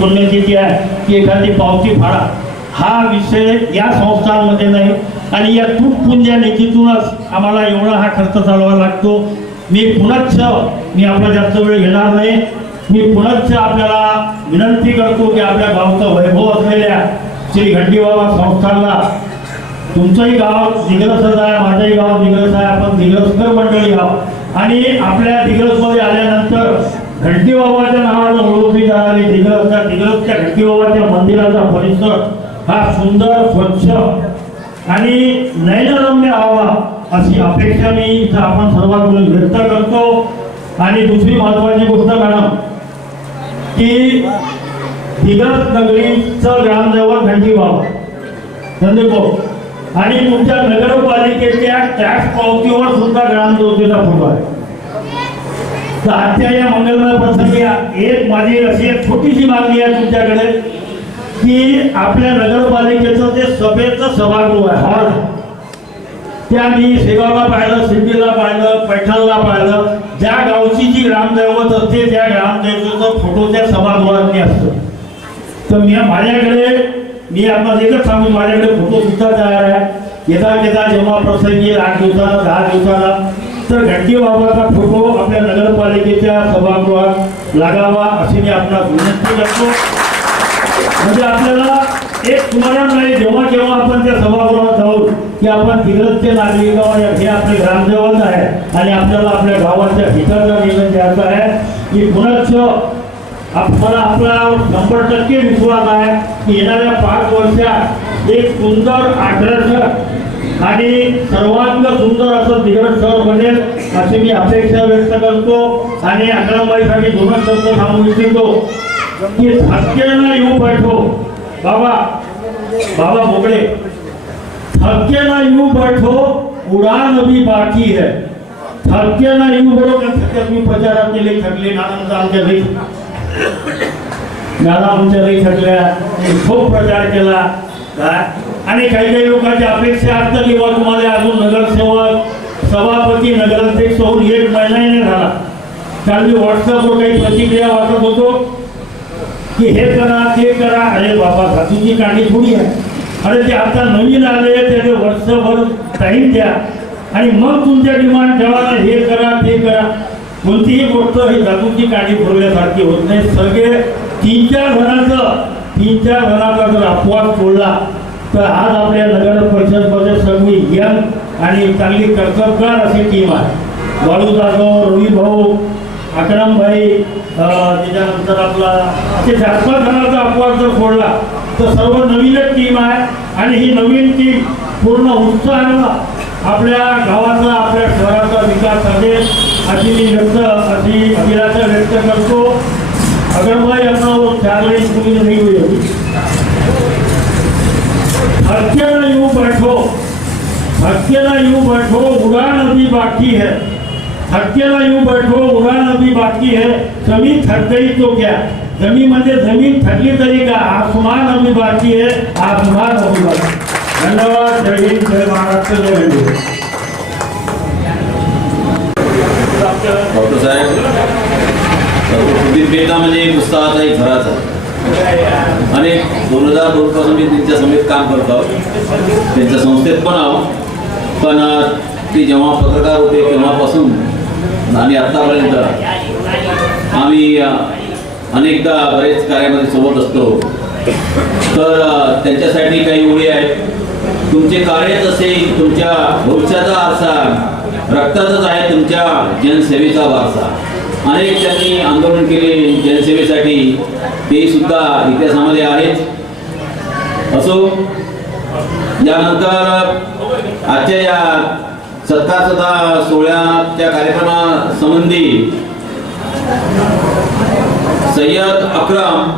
पुण्यतिथी आहे की एखादी पावती फाडा, हा विषय या संस्थांमध्ये नाही आणि या तुटपुंज्या निधीतूनच आम्हाला एवढा हा खर्च चालवावा लागतो। मी आपला जास्त वेळ घेणार नाही। मी पुनश्च आपल्याला विनंती करतो की आपल्या गावचं वैभव असलेल्या श्री घंटीबाबा संस्थानला, तुमचंही गाव दिग्रसच आहे, माझंही गाव दिग्रस आहे, आपण दिग्रसकर मंडळी आहोत आणि आपल्या दिग्रसमध्ये आल्यानंतर घंटीबाबाच्या नावानं ओळखली जाणारी दिग्रसच्या घंटीबाबाच्या मंदिराचा परिसर हा सुंदर, स्वच्छ आणि नयनरम्य व्हावा अशी अपेक्षा मी इथं आपण सर्वांकडून व्यक्त करतो। आणि दुसरी महत्वाची गोष्ट मॅडम की दिग्रस नगरीचं ग्रामदैवत घंटीबाबा चंद्रपूर आणि तुमच्या नगरपालिकेच्या टॅक्स पावतीवर सुद्धा ग्रामदेवतेचा फोटो आहे। तर आजच्या या मंगलमय प्रसंगी एक माझी अशी एक छोटीशी मागणी आहे तुमच्याकडे की आपल्या नगरपालिकेचं जे सभेचं सभागृह आहे, हॉल, त्या मी सेगावला पाहिलं, सिंधीला पाहिलं, पैठणला पाहिलं, ज्या गावची जी ग्रामदैवत असते त्या ग्रामदैवतेचा फोटो त्या सभागृहात असतो। तर मी आपल्याला एकच सांगू, माझ्याकडे फोटो सुद्धा तयार आहे। येता जेव्हा प्रसंगी 8 दिवसाला 10 दिवसाला तर घंटीबाबाचा फोटो आपल्या नगरपालिकेच्या सभागृहात लागावा अशी मी आपल्याला विनंती करतो। म्हणजे आपल्याला एक स्मरण नाही, जेव्हा आपण त्या सभागृहात जाऊ की आपण दिग्रसचे नागरिक हे आपले ग्रामदैवत आहे आणि आपल्याला आपल्या गावाच्या हिताचा निर्णय द्यायचा आहे की पुनश्च आपल्याला आपला 100% विश्वास आहे की येणाऱ्या 5 वर्षात एक सुंदर, आकर्षक आणि सर्वांग सुंदर असं दिग्रस शहर बनेल अशी मी अपेक्षा व्यक्त करतो। आणि अकराबाईसाठी 2 शब्द सांगू इच्छितो की थके ना यूं बैठो, बाबा बोबड़े, थके ना यूं बैठो उड़ान अभी बाकी है। थके ना यूं बैठो, थके मी प्रचारात केले, थकले आमच्या लई थकल्या, खूप प्रचार केला आणि काही लोकांची अपेक्षा असतात की तुम्हाला अजून नगरसेवक, सभापती, नगराध्यक्ष होऊन 1 महिनाही नाही झाला। काल मी व्हॉट्सअपवर काही प्रतिक्रिया वाचत होतो की हे करा ते करा। अरे बाबा, धातूची कांडी थोडी आहे। अरे ते आता नवीन आले, त्याचे वर्षभर टाईम द्या आणि मग तुमच्या डिमांड ठेवा, हे करा ते करा। कोणतीही गोष्ट ही धातूची कांडी फोडल्यासारखी होत नाही। सगळे 3-4 जणांचा जर अपवाद सोडला तर आज आपल्या नगर परिषदमध्ये सगळी यंग आणि चांगली कर्तबगार अशी टीम आहे। बाळू जाधव, रवी भाऊ, अकरमभाई, त्याच्यानंतर आपला असे 4-5 जणांचा अपवाद जर सोडला तर सर्व नवीनच टीम आहे आणि ही नवीन टीम पूर्ण उत्साहानं आपल्या गावाचा, आपल्या शहराचा विकास करेल अशी मी अशी अभिलाषा व्यक्त करतो। अगर भाई अपना वो 4 लाइन पूरी नहीं हुई होगी। थके ना यूं बैठो उड़ान अभी बाकी है। थके ना यूं बैठो उड़ान अभी बाकी है। जमीन थक गई तो क्या, जमीन थकली तरी का, आसमान अभी बाकी है, आसमान अभी बाकी। धन्यवाद। जय हिंद, जय महाराष्ट्र, जय हिंद। डॉक्टर साहेब, पेटा म्हणजे एक उत्साहाचा एक घराचा आणि 2002 पासून मी त्यांच्या समेत काम करतो, त्यांच्या संस्थेत पण आहो। पण ती जेव्हा पत्रकार होते तेव्हापासून आणि आत्तापर्यंत आम्ही अनेकदा बरेच कार्यामध्ये सोबत असतो। तर त्यांच्यासाठी काही ओळी आहेत। तुमचे कार्यच असे, तुमच्या भविष्याचा आरसा रक्तातच आहे, तुमच्या जनसेवेचा वारसा। अनेक त्यांनी आंदोलन केले जनसेवेसाठी, ते सुद्धा इतिहासामध्ये आहेत। असो, यानंतर आजच्या या सत्कार सोहळ्याच्या कार्यक्रमासंबंधी सय्यद अकरम,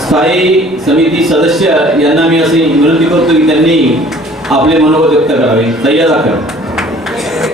स्थायी समिती सदस्य यांना मी अशी विनंती करतो की त्यांनी आपले मनोगत व्यक्त करावे। सय्यद अकरम।